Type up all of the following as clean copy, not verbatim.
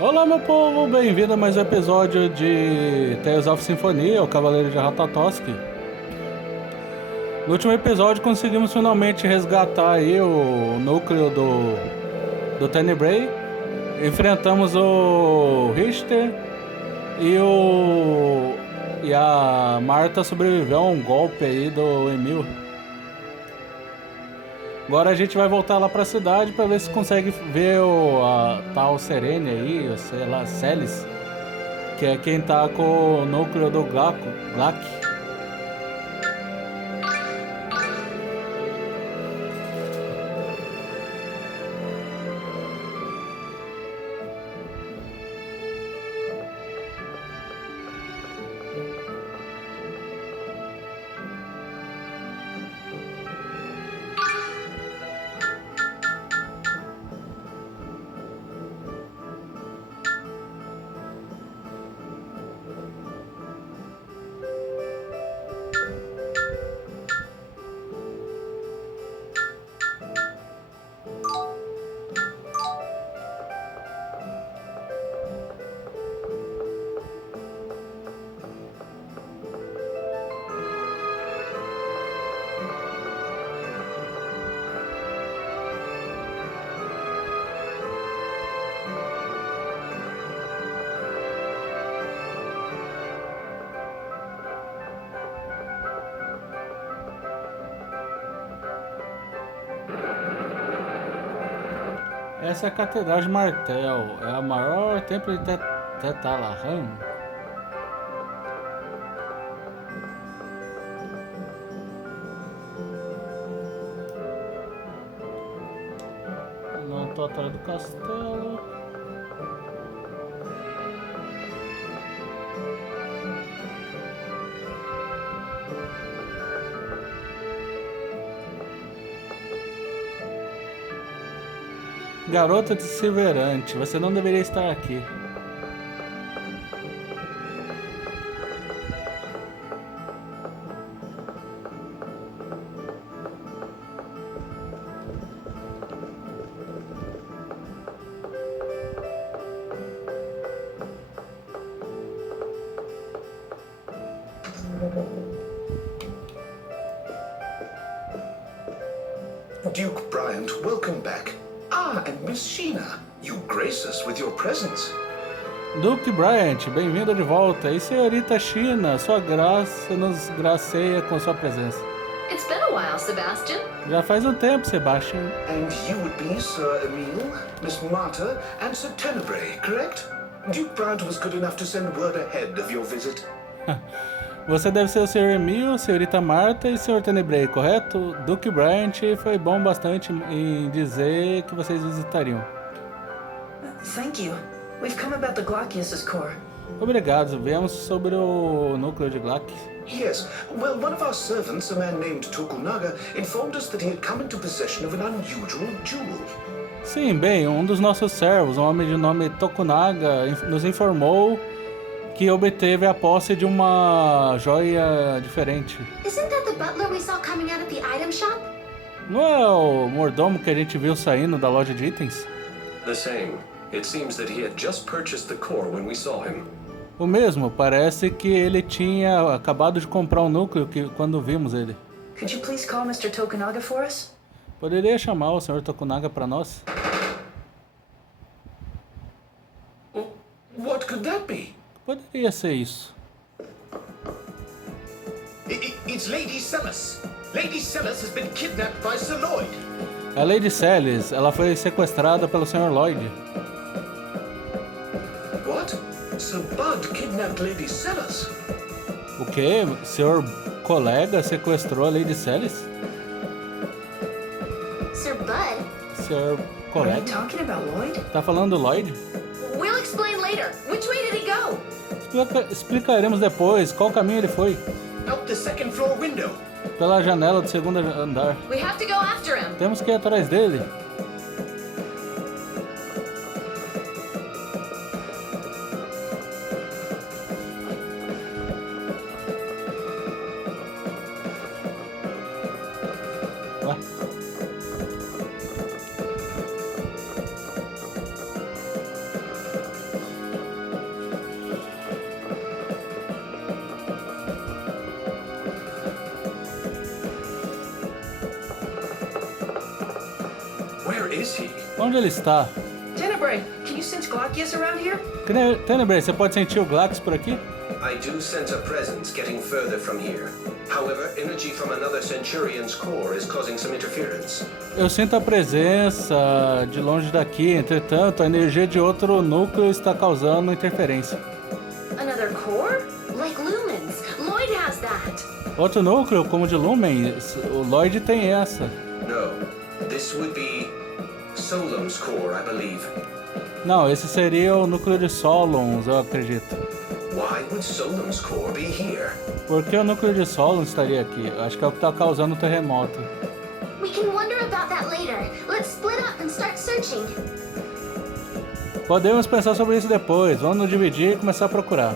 Olá, meu povo, bem-vindo a mais um episódio de Tales of Symphonia, o Cavaleiro de Ratatosk. No último episódio conseguimos finalmente resgatar aí o núcleo do Tenebrae. Enfrentamos o Richter e a Marta sobreviveu a um golpe aí do Emil. Agora a gente vai voltar lá pra cidade pra ver se consegue ver a tal Serene aí, ou sei lá, Seles, que é quem tá com o núcleo do Glac. Essa é a Catedral de Martel, é a maior templo de Tethe'alla. Não estou atrás do castelo. Garota de Silverante, você não deveria estar aqui. Duke Bryant, welcome back. And Miss Sheena, you grace us with your presence. Duke Bryant, bem-vindo de volta. E senhorita Sheena, sua graça nos graceia com sua presença. It's been a while, Sebastian. Já faz um tempo, Sebastian. And you would be Sir Emile, Miss Marta, and Sir Tenebrae, correct? Duke Bryant was good enough to send word ahead of your visit. Você deve ser o Sr. Emil, senhorita Marta e Sr. Tenebrae, correto? Duke Bryant foi bom bastante em dizer que vocês visitariam. Thank you. We've come about the Glacius's core. Obrigado, viemos sobre o núcleo de Glac. Yes, well, one of our servants, a man named Tokunaga, informed us that he had come into possession of an unusual jewel. Sim, bem, um dos nossos servos, um homem de nome Tokunaga, nos informou que obteve a posse de uma joia diferente. Isn't that the butler we saw coming out of the item shop? Não é o mordomo que a gente viu saindo da loja de itens? The same. It seems that he had just purchased the core when we saw him. O mesmo, parece que ele tinha acabado de comprar o núcleo quando vimos ele. Could you please call Mr. Tokunaga for us? Poderia chamar o Sr. Tokunaga para nós? What could that be? Poderia ser isso. It's Lady Seles. Lady Seles has been kidnapped by Sir Lloyd. A Lady Seles, ela foi sequestrada pelo Sr. Lloyd. What? Sir Bud kidnapped Lady Seles? O quê? Seu colega sequestrou a Lady Seles? Sir Bud? Seu Are you colega? talking about Lloyd? Tá falando do Lloyd? We'll explain later. Which way did he go? Explicaremos depois qual caminho ele foi. Out the second floor window. Pela janela do segundo andar. We have to go after him. Temos que ir atrás dele. Where is he? Onde ele está? Tenebrae, can you sense Glaucius around here? Tenebrae, você pode sentir o Glax por aqui? I do sense a presence getting further from here. However, energy from another Centurion's core is causing some interference. Eu sinto a presença de longe daqui, entretanto, a energia de outro núcleo está causando interferência. Another core? Like lumens. Lloyd has that. Outro núcleo, como de Lumens, o Lloyd tem essa. No, this would be Solum's core, I believe. Não, esse seria o núcleo de Solons, eu acredito. Why would Solum's core be here? Por que o núcleo de Solons estaria aqui? Acho que é o que está causando o terremoto. We can wonder about that later. Let's split up and start searching. Podemos pensar sobre isso depois. Vamos nos dividir e começar a procurar.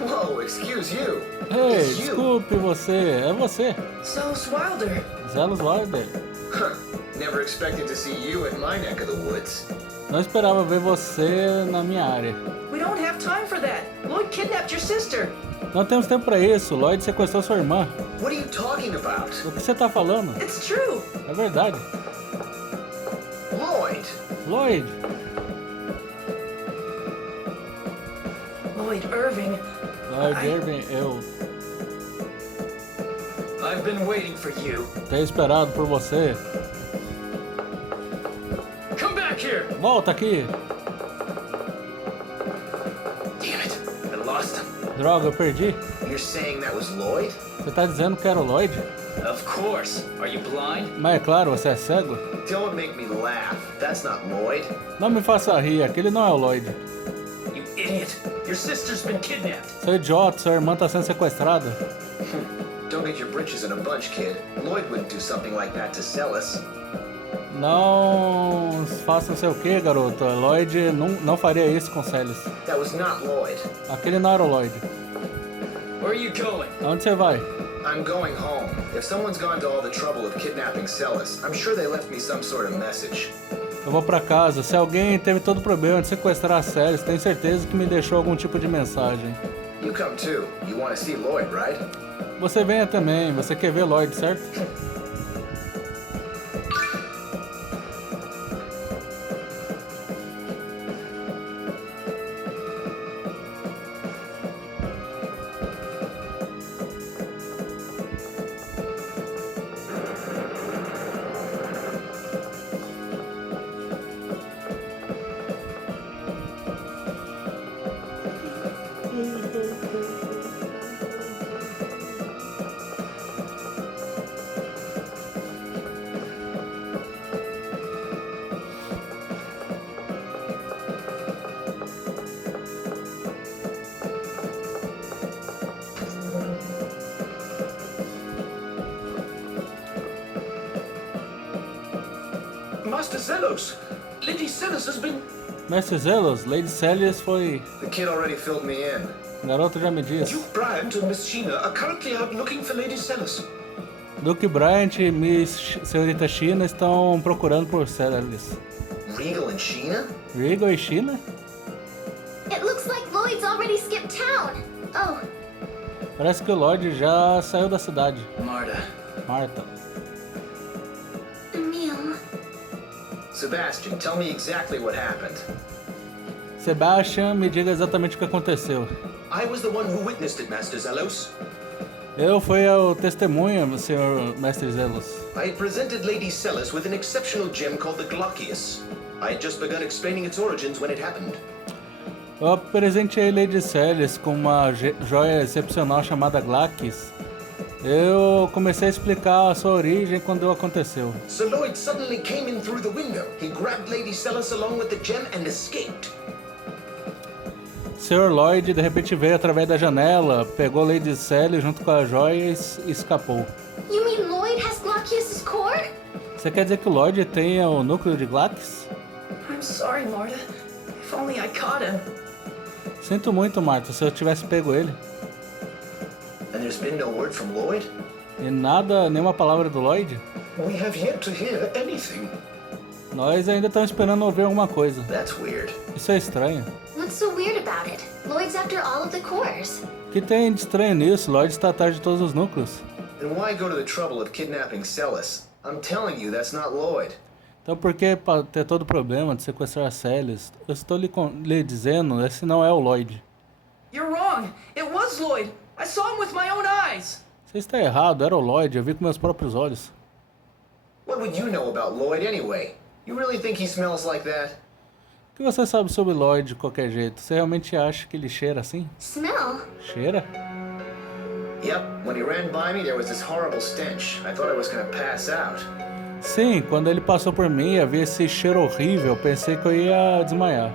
Whoa, excuse you. Ei, It's you. desculpe você. É você. Zelos Wilder. Zelos Wilder. Huh. Never expected to see you in my neck of the woods. Não esperava ver você na minha área. We don't have time for that. Lloyd kidnapped your sister. Não temos tempo pra isso. Lloyd sequestrou sua irmã. What are you talking about? O que você tá falando? It's true. É verdade. Lloyd! Lloyd. Lloyd Irving. Lloyd Irving, eu I've been waiting for you. tenho esperado por você. Come back here! Volta aqui. Damn it, I lost him. Droga, eu perdi. You're saying that was Lloyd? Você tá dizendo que era o Lloyd? Of course. Are you blind? Mas é claro, você é cego. Don't make me laugh. That's not Lloyd. Não me faça rir, aquele não é o Lloyd. You idiot. Your sister's been kidnapped. Seu idiota, sua irmã tá sendo sequestrada. Don't get your britches in a bunch, kid. Lloyd wouldn't do something like that to Seles. Não faça não sei o que, garoto. Lloyd não faria isso com Seles. That was not Lloyd. Aquele não era o Lloyd. Where are you going? Aonde você vai? I'm going home. If someone's gone to all the trouble of kidnapping Seles, I'm sure they left me some sort of message. Eu vou pra casa. Se alguém teve todo o problema de sequestrar a Seles, tenho certeza que me deixou algum tipo de mensagem. You come too. You want to see Lloyd, right? Você venha também. Você quer ver Lloyd, certo? Master Zelos, Lady Seles has been... Mestre Zelos, Lady Seles foi... The kid already filled me in. O garoto já me disse. Duke Bryant and Miss Sheena are currently out looking for Lady Seles. Duke Bryant e Miss Senhorita China estão procurando por Seles. Regal and Sheena? Regal e China? It looks like Lloyd's already skipped town. Oh, Parece que o Lloyd já saiu da cidade. Marta. Marta. Sebastian, tell me exactly what happened. Sebastian, me diga exatamente o que aconteceu. I was the one who witnessed it, Master Zelos. Eu fui o testemunha, senhor Mestre Zelos. I had presented Lady Seles with an exceptional gem called the Glockius. I had just begun explaining its origins when it happened. Eu presenteei Lady Seles com uma joia excepcional chamada Glockius. Eu comecei a explicar a sua origem quando aconteceu. Sir Lloyd suddenly came in through the window. He grabbed Lady Seles along with the gem and escaped. Sr. Lloyd de repente veio através da janela, pegou Lady Seles junto com as joias e escapou. You mean Lloyd has Glockius' core? Você quer dizer que o Lloyd tenha o núcleo de Glockius? I'm sorry, Marta. If only I caught him. Sinto muito, Marta, se eu tivesse pego ele. And there's been no word from Lloyd? E nada, nenhuma palavra do Lloyd? We have yet to hear anything. Nós ainda estamos esperando ouvir alguma coisa. That's weird. Isso é estranho. What's so weird about it? Lloyd's after all of the cores. O que tem de estranho nisso? Lloyd está atrás de todos os núcleos. Then why go to the trouble of kidnapping Seles? I'm telling you, that's not Lloyd. Então por que ter todo o problema de sequestrar a Seles? Eu estou lhe dizendo, esse não é o Lloyd. You're wrong. It was Lloyd. I saw him with my own eyes. Você está errado, era o Lloyd, eu vi com meus próprios olhos. What would you know about Lloyd anyway? You really think he smells like that? O que você sabe sobre Lloyd de qualquer jeito? Você realmente acha que ele cheira assim? Smell? Cheira? Yep, when he ran by me there was this horrible stench. I thought I was gonna pass out. Sim, quando ele passou por mim, havia esse cheiro horrível, pensei que eu ia desmaiar.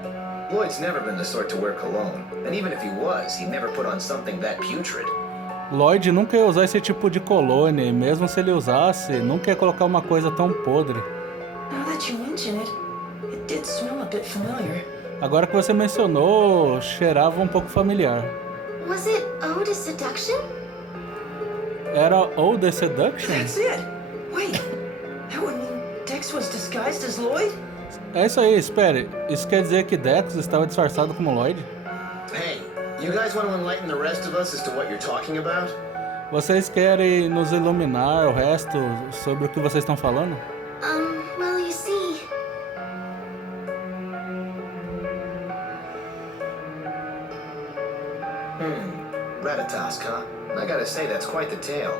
Lloyd's never been the sort to wear cologne. And even if he was, he'd never put on something that putrid. Lloyd nunca ia usar esse tipo de colônia, e mesmo se ele usasse, nunca ia colocar uma coisa tão podre. Now that you mention it, it did smell a bit familiar. Agora que você mencionou, cheirava um pouco familiar. Was it Ode to Seduction? Era Ode to Seduction? That's it. Wait, that would mean Dex was disguised as Lloyd? É isso aí, espere. Isso quer dizer que Dex estava disfarçado como Lloyd? Hey, you guys want to enlighten the rest of us as to what you're talking about? Vocês querem nos iluminar o resto sobre o que vocês estão falando? Well, you see... Ratatosk, huh? I gotta say, that's quite the tale.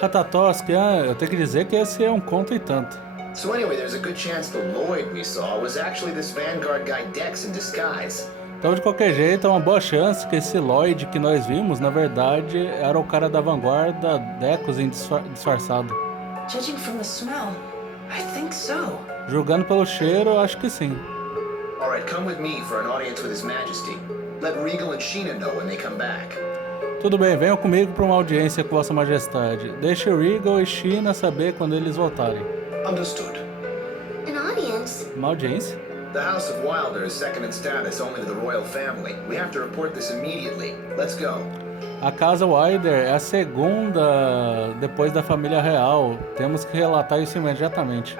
Ratatosk, eu tenho que dizer que esse é um conto e tanto. So anyway, there's a good chance the Lloyd we saw was actually this Vanguard guy Dex in disguise. Então, de qualquer jeito, é uma boa chance que esse Lloyd que nós vimos, na verdade, era o cara da vanguarda, Dex disfarçado. Judging from the smell, I think so. Julgando pelo cheiro, eu acho que sim. Alright, come with me for an audience with His Majesty. Let Regal and Sheena know when they come back. Tudo bem, venham comigo para uma audiência com Vossa Majestade. Deixe Regal e Sheena saber quando eles voltarem. Understood. An audience? Uma audiência? The House of Wilder is second in status only to the royal family. We have to report this immediately. Let's go. A Casa Wilder é a segunda depois da família real. Temos que relatar isso imediatamente.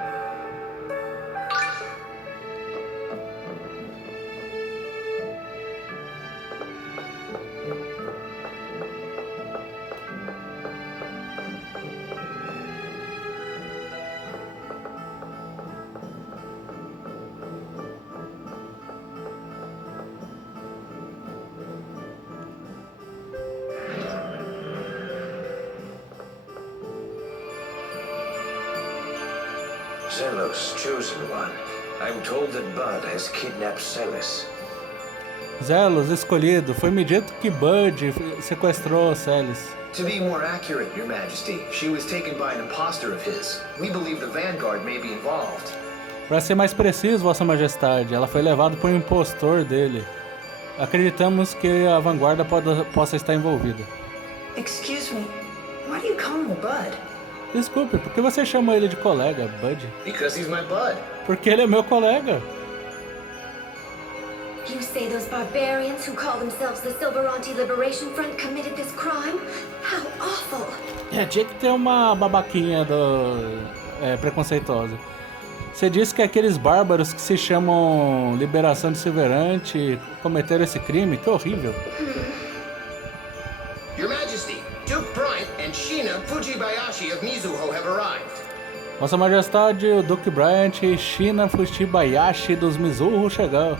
Zelos, chosen one. I'm told that Bud has kidnapped Seles. Zelos, escolhido. Foi-me dito que Bud sequestrou Seles. To be more accurate, Your Majesty, she was taken by an impostor of his. We believe the Vanguard may be involved. Para ser mais preciso, Vossa Majestade, ela foi levada por um impostor dele. Acreditamos que a vanguarda possa estar envolvida. Excuse me, why do you call him Bud? Desculpe, por que você chama ele de colega, Bud? Because he's my bud. Porque ele é meu colega. You say those barbarians who call themselves the Silveranti Liberation Front committed this crime? How awful! Tinha que ter uma babaquinha preconceituosa. Você disse que aqueles bárbaros que se chamam Liberação de Silverante cometeram esse crime? Que horrível. Your Majesty, Duke Bryant and Sheena Fujibayashi of Mizuho have arrived. Vossa Majestade, o Duque Bryant e Shina Fushibayashi dos Mizuho chegaram.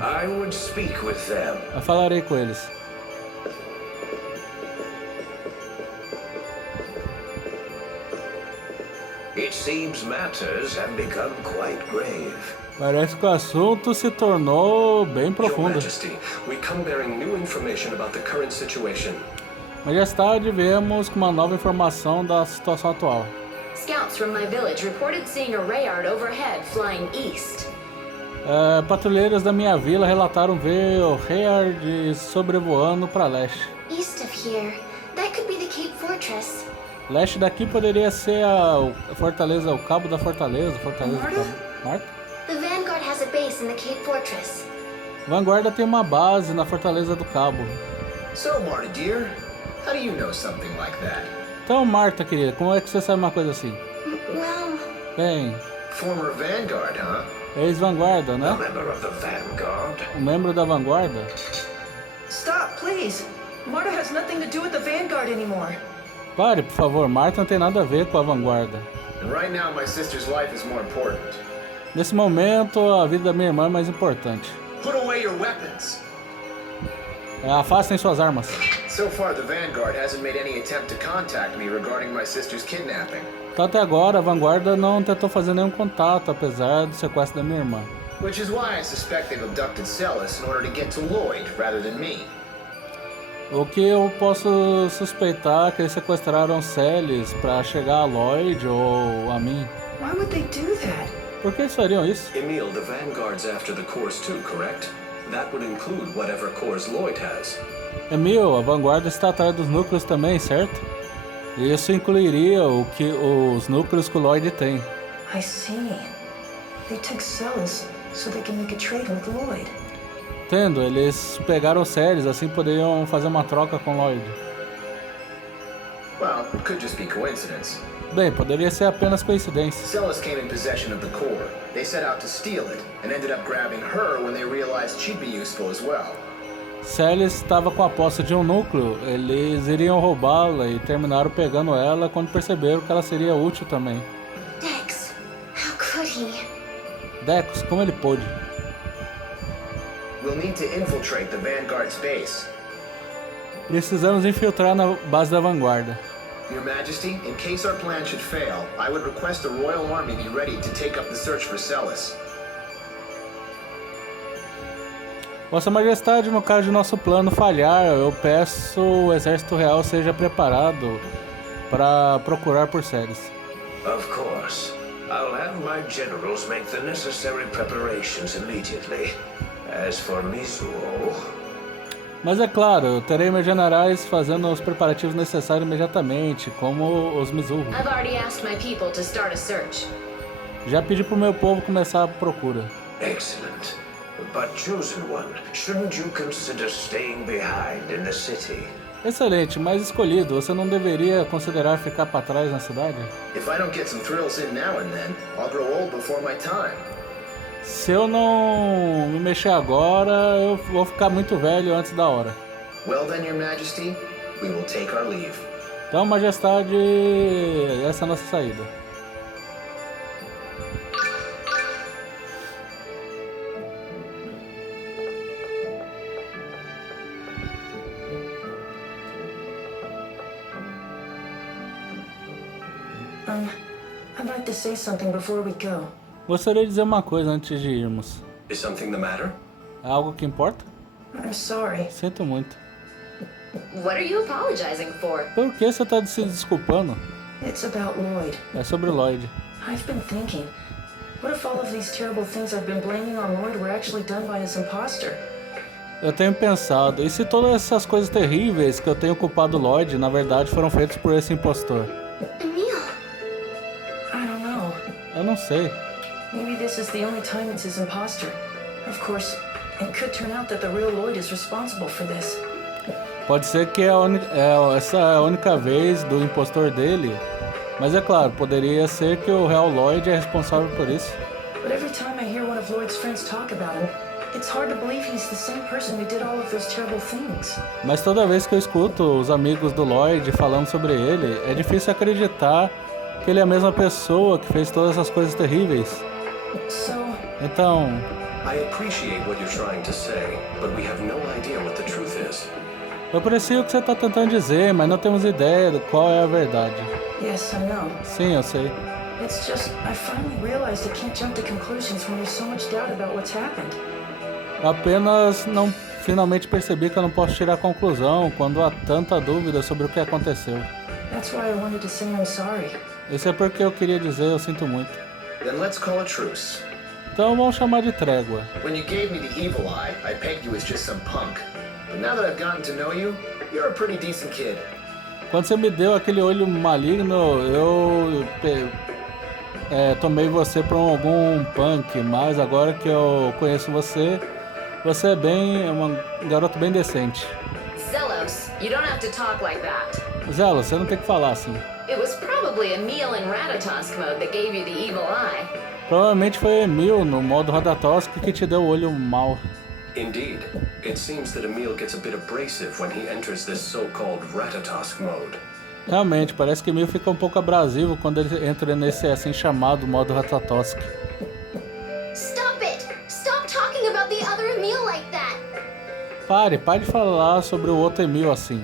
I would speak with them. Eu falarei com eles. It seems matters have become quite grave. Parece que o assunto se tornou bem Your profundo. Majesty, we come bearing new information about the current situation. Majestade, viemos com uma nova informação da situação atual. Scouts from my village reported seeing a Rayard overhead flying east. Patrulheiros da minha vila relataram ver o Rayard sobrevoando para leste. East of here. That could be the Cape Fortress. Leste daqui poderia ser a fortaleza, o cabo da fortaleza, do cabo. Marta? The Vanguard has a base in the Cape Fortress. Vanguarda tem uma base na fortaleza do cabo. So, Marta dear, how do you know something like that? Então, Marta, querida, como é que você sabe uma coisa assim? Well, Bem, Former Vanguard, huh? ex-vanguarda, A né? member of the Vanguard. Um membro da vanguarda. Stop, please. Marta has nothing to do with the Vanguard anymore. Pare, por favor, Marta não tem nada a ver com a vanguarda. And right now, my sister's life is more important. Nesse momento, a vida da minha irmã é mais importante. Put away your weapons. Afastem suas armas. So far, the Vanguard hasn't made any attempt to contact me regarding my sister's kidnapping. Então, até agora, a vanguarda não tentou fazer nenhum contato, apesar do sequestro da minha irmã. Which is why I suspect they've abducted Seles in order to get to Lloyd rather than me. O que eu posso suspeitar é que eles sequestraram Seles para chegar a Lloyd ou a mim. Why would they do that? Por que eles fariam isso? Emil, the Vanguard's after the cores too, correct? That would include whatever cores Lloyd has. Emil, a vanguarda está atrás dos núcleos também, certo? Isso incluiria os núcleos que o Lloyd tem. I see. They took Seles so they can make a trade with Lloyd. Tendo, eles pegaram Seles, assim poderiam fazer uma troca com Lloyd. Well, it could just be coincidence. Bem, poderia ser apenas coincidência. Seles came in possession of the core. They set out to steal it, and ended up grabbing her when they realized she'd be useful as well. Seles estava com a posse de um núcleo, eles iriam roubá-la e terminaram pegando ela quando perceberam que ela seria útil também. Dex, how could he? Dex, como ele pôde? We'll need to infiltrate the Vanguard's base. Precisamos infiltrar na base da vanguarda. Your Majesty, in case our plan should fail, I would request the Royal Army be ready to take up the search for Seles. Vossa Majestade, no caso de nosso plano falhar, eu peço o Exército Real seja preparado para procurar por Seles. Of course. I'll have my generals make the necessary preparations immediately. As for Mizuho... Mas é claro, eu terei meus generais fazendo os preparativos necessários imediatamente, como os Mizuho. I've already asked my people to start a search. Já pedi pro meu povo começar a procura. Excellent. But chosen one, shouldn't you consider staying behind in the city? Excelente, mas escolhido, você não deveria considerar ficar para trás na cidade? If I don't get some thrills in now and then, I'll grow old before my time. Se eu não me mexer agora, eu vou ficar muito velho antes da hora. Well then, Your Majesty, we will take our leave. Então, Majestade, essa é a nossa saída. I'd like to say something before we go. Gostaria de dizer uma coisa antes de irmos. Is something the matter? É algo que importa? I'm sorry. Sinto muito. What are you apologizing for? Por que você está se desculpando? It's about Lloyd. É sobre Lloyd. I've been thinking, what if all of these terrible things I've been blaming on Lloyd were actually done by his impostor? Eu tenho pensado, e se todas essas coisas terríveis que eu tenho culpado Lloyd, na verdade foram feitas por esse impostor? Emil, I don't know. Eu não sei. Maybe this is the only time it's his impostor. Of course, it could turn out that the real Lloyd is responsible for this. Pode ser que essa é a única vez do impostor dele, mas é claro, poderia ser que o real Lloyd é responsável por isso. But every time I hear one of Lloyd's friends talk about him, it's hard to believe he's the same person who did all of those terrible things. Mas toda vez que eu escuto os amigos do Lloyd falando sobre ele, é difícil acreditar que ele é a mesma pessoa que fez todas essas coisas terríveis. So, Então, I appreciate what you're trying to say, but we have no idea what the truth is. eu aprecio o que você está tentando dizer, mas não temos ideia de qual é a verdade. yes, I know. Sim, eu sei. It's just, I finally realized I can't jump to conclusions when there's so much doubt about what's happened. Apenas não finalmente percebi que eu não posso tirar conclusão quando há tanta dúvida sobre o que aconteceu. That's why I wanted to say I'm sorry. Isso é porque eu queria dizer eu sinto muito. Then let's call a truce. Então vamos chamar de trégua. When you gave me the evil eye, I pegged you as just some punk. But now that I've gotten to know you, you're a pretty decent kid. Quando você me deu aquele olho maligno, eu tomei você por algum punk, mas agora que eu conheço você, você é um garoto bem decente. Zelos, you don't have to talk like that. Zelo, você não tem que falar assim. It was probably Emil in Ratatosk mode that gave you the evil eye. Provavelmente foi Emil no modo Ratatosk que te deu o olho mal. Indeed. It seems that Emil gets a bit abrasive when he enters this so-called Ratatosk mode. Realmente, parece que Emil fica um pouco abrasivo quando ele entra nesse assim chamado modo Ratatosk. Stop it! Stop talking about the other Emil like that! Pare de falar sobre o outro Emil assim.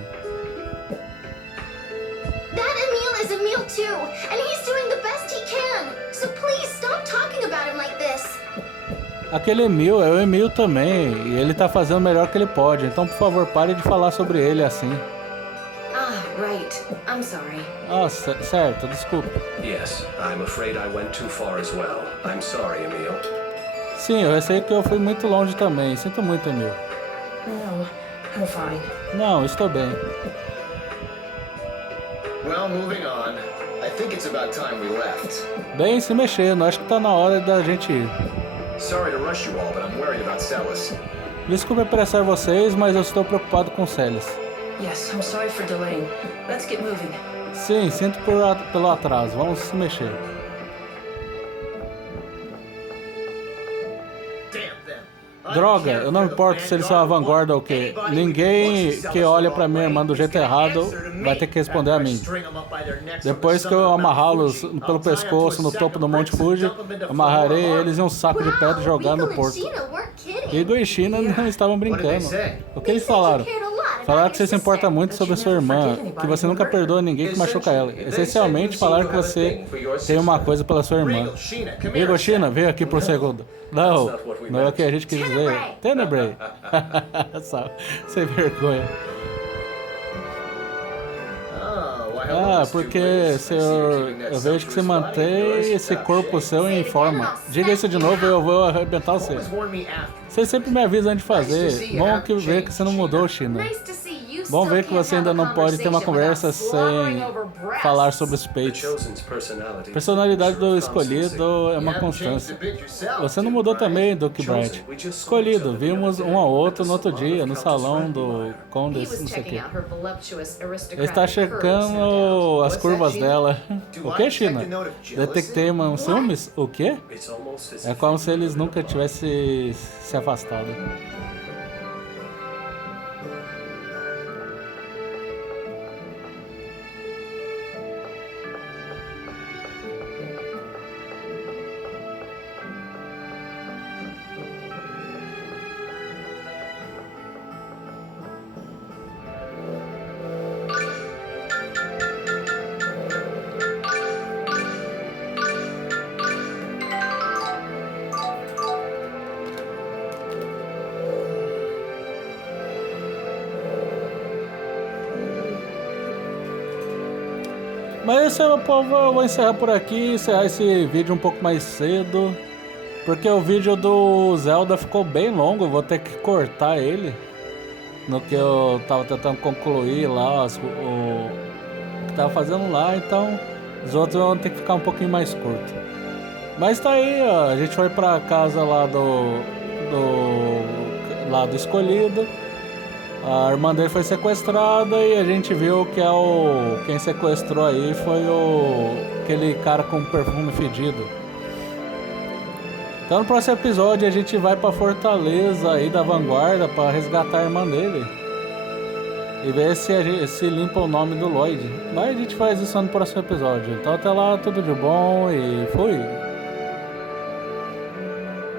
That Emil is Emil too, and he's doing the best he can. So please stop talking about him like this. Aquele Emil é o Emil também, e ele tá fazendo o melhor que ele pode, então por favor pare de falar sobre ele assim. Ah, right. I'm sorry. Ah, certo, desculpa. Yes, I'm afraid I went too far as well. I'm sorry, Emil. Sim, eu sei que eu fui muito longe também, sinto muito, Emil. No, I'm fine. Não, estou bem. Well, moving on. I think it's about time we left. Bem se mexendo, acho que tá na hora da gente ir. Sorry to rush you all, but I'm worried about Seles. Desculpe apressar vocês, mas eu estou preocupado com Seles. Yes, I'm sorry for delaying. Let's get moving. Sim, sinto pelo atraso, vamos se mexer. Droga, eu não importo se eles são a vanguarda ou o quê. Ninguém que olha pra minha irmã do jeito errado vai ter que responder a mim. Depois que eu amarrá-los pelo pescoço no topo do Monte Fuji, amarrarei eles em um saco de pedra e jogar no porto. Igor e China não estavam brincando. O que eles falaram? Falaram que você se importa muito sobre sua irmã, que você nunca perdoa ninguém que machuca ela. Essencialmente, falaram que você tem uma coisa pela sua irmã. Igor China, veio aqui por um segundo. Não é o que a gente quis dizer. Tenebrae. Sem vergonha. Ah, porque senhor, eu vejo que você mantém esse corpo seu em forma. Diga isso de novo e eu vou arrebentar você. Você sempre me avisa antes de fazer. Bom que ver que você não mudou, China. Bom ver que você ainda não pode ter uma conversa sem falar sobre os peitos. A personalidade do escolhido é uma constância. Você não mudou também, Duke Bright. Escolhido, vimos um ao outro no outro dia, no salão do Conde, não sei o quê. Ele está checando as curvas dela. O que, China? Detectei ciúmes? O quê? É como se eles nunca tivessem se afastado. Mas eu vou encerrar por aqui, encerrar esse vídeo um pouco mais cedo, porque o vídeo do Zelda ficou bem longo, eu vou ter que cortar ele, no que eu tava tentando concluir lá, o que tava fazendo lá, então os outros vão ter que ficar um pouquinho mais curto. Mas tá aí, ó, a gente foi pra casa lá do lado escolhido. A irmã dele foi sequestrada e a gente viu que quem sequestrou aí foi aquele cara com perfume fedido. Então no próximo episódio a gente vai pra Fortaleza aí da Vanguarda pra resgatar a irmã dele. e ver se limpa o nome do Lloyd. Mas a gente faz isso no próximo episódio. Então até lá, tudo de bom e fui!